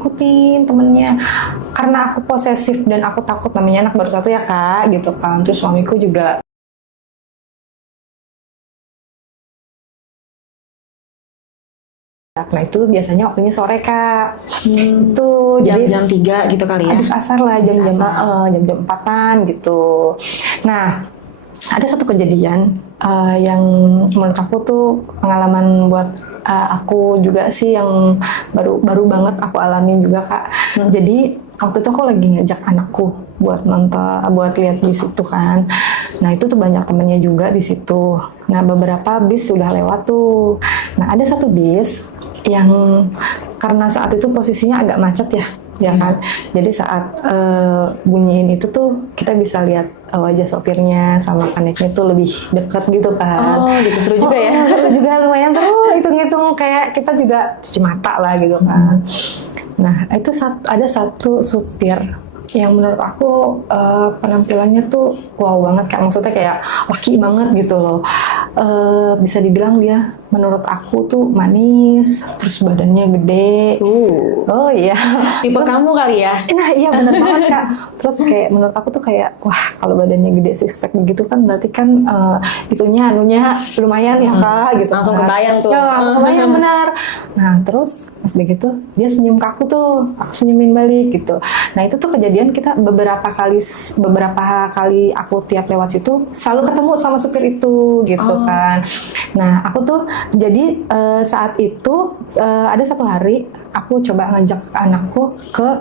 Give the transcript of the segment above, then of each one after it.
ikutin temennya karena aku posesif dan aku takut, namanya anak baru satu ya kak gitu kan. Terus suamiku juga nah itu biasanya waktunya sore kak. Itu jam 3 gitu kali ya, habis asar lah, jam-jam 4-an gitu. Nah ada satu kejadian yang menurut aku tuh pengalaman buat aku juga sih, yang baru banget aku alami juga kak. Jadi waktu itu aku lagi ngajak anakku buat nonton, buat lihat di situ kan. Nah itu tuh banyak temennya juga di situ. Nah beberapa bis sudah lewat tuh. Nah ada satu bis yang karena saat itu posisinya agak macet ya kan. Jadi saat bunyiin itu tuh kita bisa lihat wajah sopirnya sama kaneknya tuh lebih dekat gitu kan. Oh gitu, seru juga ya. Seru juga, lumayan seru, hitung-hitung kayak kita juga cuci mata lah gitu kan. Nah itu ada satu supir yang menurut aku penampilannya tuh wow banget kak, maksudnya kayak laki banget gitu loh. Bisa dibilang dia menurut aku tuh manis, terus badannya gede. Oh iya, Tipe terus, kamu kali ya. nah iya bener banget kak. Terus kayak menurut aku tuh kayak wah kalau badannya gede six pack begitu kan berarti kan itunya anunya lumayan ya kak gitu. Langsung kan. kebayang tuh. Ya, langsung kebayang benar. Nah terus pas begitu dia senyum ke aku tuh, aku senyumin balik gitu. Nah itu tuh kejadian kita beberapa kali aku tiap lewat situ selalu ketemu sama supir itu gitu kan. Nah aku tuh jadi saat itu ada satu hari aku coba ngajak anakku ke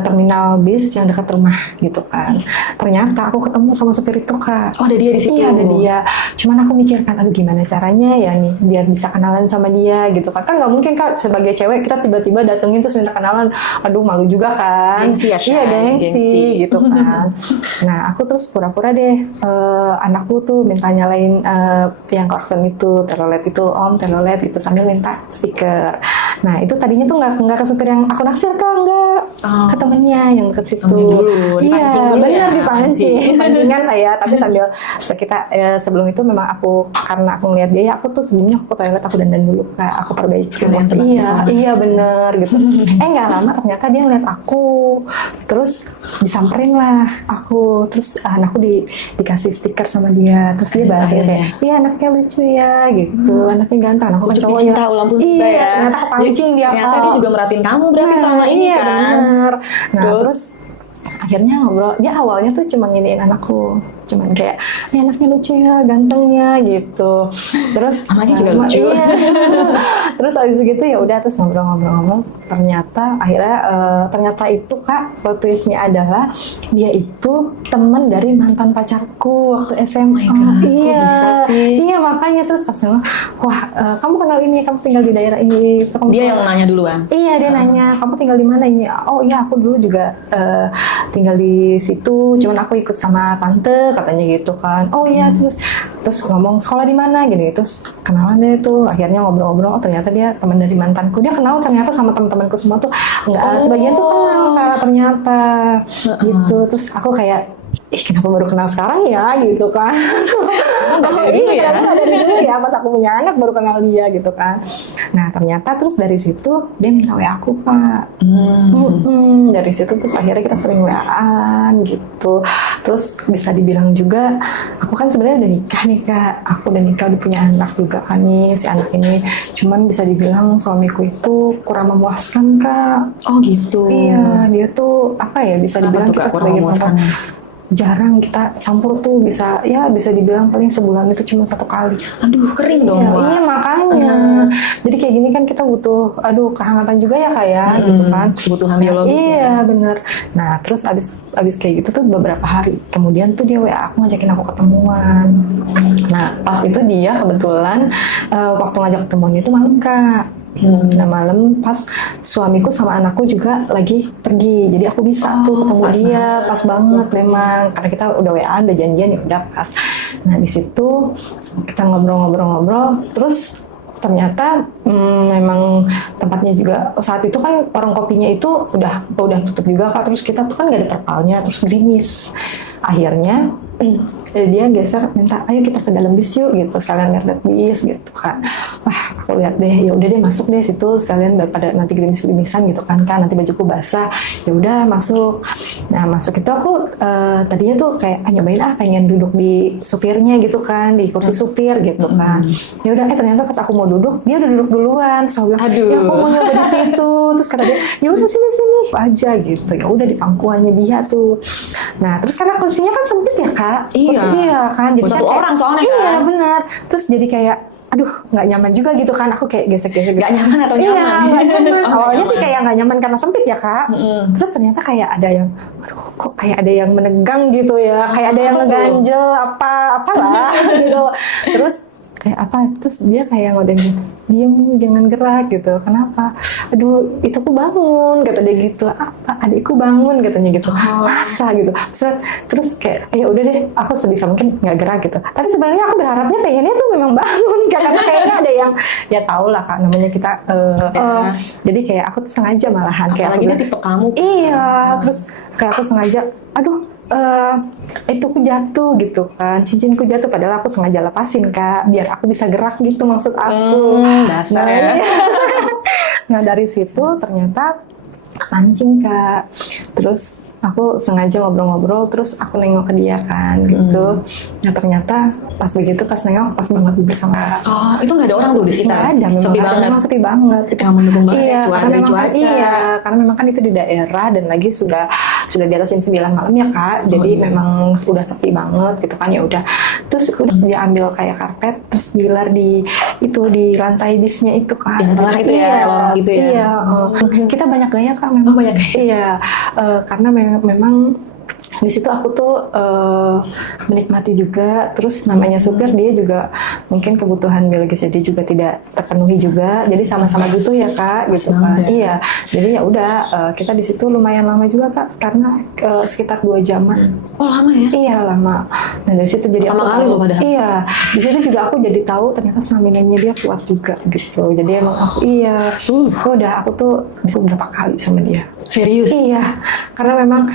terminal bis yang dekat rumah gitu kan. Ternyata aku ketemu sama supir itu kak. Oh ada dia di situ. Iya ada dia. Cuman aku mikirkan aduh gimana caranya ya nih biar bisa kenalan sama dia gitu kan. Kan nggak mungkin kak sebagai cewek kita tiba-tiba datengin terus minta kenalan. Aduh malu juga kan. Gengsi ya, iya gengsi gitu kan. Nah aku terus pura-pura deh anakku tuh minta nyalain yang klakson itu, telolet itu om, telolet itu sambil minta stiker. Nah itu tadinya tuh nggak ke supir yang aku naksir kak, enggak. Ke temennya yang deket situ. Dulu, iya dulu benar ya, dipancing pancingan lah ya. Tapi sambil kita sebelum itu memang aku karena aku ngeliat dia, aku tuh sebelumnya aku ke toilet aku dandan dulu kak, aku perbaiki iya bener gitu. Nggak lama ternyata dia ngeliat aku, terus disamperin lah aku, terus anakku dikasih stiker sama dia, terus dia bahas kayak iya anaknya lucu ya gitu, anaknya ganteng, anakku kan cowok cinta ulang pun juga ya. Ternyata kepancing dia ternyata dia juga merhatiin kamu berarti sama ini iya, kan. Bener. Nah terus akhirnya ngobrol, dia awalnya tuh cuma nginiin anakku, cuman kayak ini anaknya lucu ya, gantengnya gitu. Terus namanya juga lucu. Iya. Terus abis gitu ya udah terus ngobrol. Ternyata akhirnya ternyata itu kak plot twistnya adalah dia itu teman dari mantan pacarku waktu SMA. Iya. Bisa sih. Iya makanya terus pas wah kamu kenal ini, kamu tinggal di daerah ini. Dia yang nanya duluan. Iya dia nanya kamu tinggal di mana ini. Oh iya aku dulu juga tinggal di situ, cuman aku ikut sama tante katanya gitu kan. Oh iya terus ngomong sekolah di mana gini, terus kenalan deh tuh. Akhirnya ngobrol-ngobrol, oh ternyata dia teman dari mantanku. Dia kenal ternyata sama teman-temanku semua tuh enggak sebagian tuh kenal kak ternyata gitu. Terus aku kayak kenapa baru kenal sekarang ya gitu kan. Iya dari dulu ya pas aku punya anak baru kenal dia gitu kan. Nah ternyata terus dari situ dia minta WA aku kak. Dari situ terus akhirnya kita sering WA-an gitu. Terus bisa dibilang juga aku kan sebenarnya udah nikah nih kak. Aku udah nikah, udah punya anak juga kan nih si anak ini. Cuman bisa dibilang suamiku itu kurang memuaskan kak. Oh gitu. Iya dia tuh apa ya bisa dibilang kita sebagai perempuan jarang kita campur tuh, bisa dibilang paling sebulan itu cuma 1 kali. Aduh kering dong. Iya makanya. Jadi kayak gini kan kita butuh kehangatan juga ya kayak gitu kan. Kebutuhan biologis. Iya bener. Nah terus abis kayak gitu tuh beberapa hari kemudian tuh dia WA aku ngajakin aku ketemuan. Nah pas itu dia kebetulan waktu ngajak ketemuan itu malam kak. Nah malam pas suamiku sama anakku juga lagi pergi, jadi aku bisa tuh ketemu dia pas banget memang karena kita udah WA udah janjian ya udah pas. Nah di situ kita ngobrol, terus ternyata memang tempatnya juga saat itu kan warung kopinya itu udah tutup juga kak, terus kita tuh kan nggak ada terpalnya, terus gerimis. Akhirnya dia geser minta ayo kita ke dalam bis yuk gitu, sekalian lihat bis gitu kan. Wah aku lihat deh, ya udah deh masuk deh situ sekalian daripada nanti gerimis-gerimisan gitu kan nanti bajuku basah. Ya udah masuk. Nah masuk itu aku tadinya tuh kayak nyobain pengen duduk di supirnya gitu kan, di kursi supir gitu kan. Ya udah ternyata pas aku mau duduk dia udah duduk duluan. Terus aku bilang ya aku mau nyoba di situ. Terus kata dia ya udah sini aja gitu. Ya udah di pangkuannya dia tuh. Nah terus karena kursinya kan sempit ya kak. Iya. Iya kan. Jadi satu kan orang soalnya iya, kan. Iya benar. Terus jadi kayak aduh nggak nyaman juga gitu kan. Aku kayak gesek-gesek. Nggak nyaman atau nyaman? Iya nggak nyaman. Oh, Awalnya nyaman. sih kayak nggak nyaman karena sempit ya kak. Terus ternyata kayak ada yang aduh kok kayak ada yang menegang gitu ya. Kayak ada yang Apa tuh? ngeganjel apalah gitu. Terus kayak apa, terus dia kayak ngodeng diem jangan gerak gitu. Kenapa? Aduh itu aku bangun kata dia gitu. Apa adikku bangun katanya gitu. Masa gitu. Terus kayak ya udah deh aku sebisa mungkin nggak gerak gitu. Tapi sebenarnya aku berharapnya pengennya tuh memang bangun karena kayaknya ada yang ya tau lah kak namanya kita jadi kayak aku tuh sengaja malahan kayak Apalagi aku dia tipe kamu. iya terus kayak aku sengaja aduh itu aku jatuh gitu kan, cincinku jatuh padahal aku sengaja lepasin kak biar aku bisa gerak gitu maksud aku. Dasar Nah, ya. iya. Nah dari situ ternyata kepancing kak. Terus aku sengaja ngobrol-ngobrol terus aku nengok ke dia kan gitu. Nah ternyata pas begitu pas nengok pas banget bersama. Oh, itu nggak ada orang tuh di sekitar. Nggak ada, memang Sepi ada, banget. memang sepi banget. Yang mendukung banget Iya, ya, karena memang kan, cuaca. iya, karena memang kan itu di daerah dan lagi sudah di atas jam 9 malam ya kak. Jadi memang udah sepi banget gitu kan ya udah. Terus dia ambil kayak karpet terus digelar di lantai bisnya itu kan. Yang tengah itu ya, lorong gitu ya. Iya, kita banyak gaya kak memang. Oh, banyak gaya. Iya, karena memang di situ aku tuh menikmati juga. Terus namanya supir dia juga mungkin kebutuhan biologisnya dia juga tidak terpenuhi juga. Jadi sama-sama gitu ya kak, gitu kan. Iya. Jadi ya udah kita di situ lumayan lama juga kak, karena sekitar 2 jaman. Oh lama ya? Iya lama. Nah dari situ jadi Pertama aku kali tahu, loh padahal. iya di situ juga aku jadi tahu ternyata stamina-nya dia kuat juga gitu. Jadi emang aku aku tuh bisa berapa kali sama dia. Serius? Iya, karena memang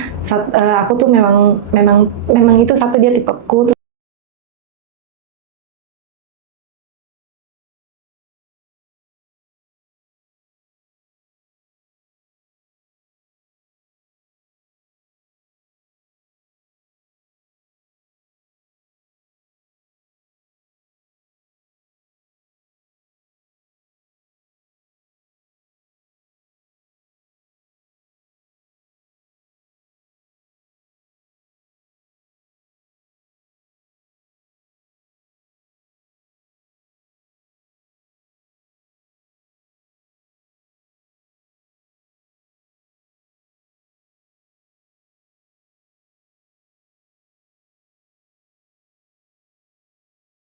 aku tuh memang itu satu dia tipeku.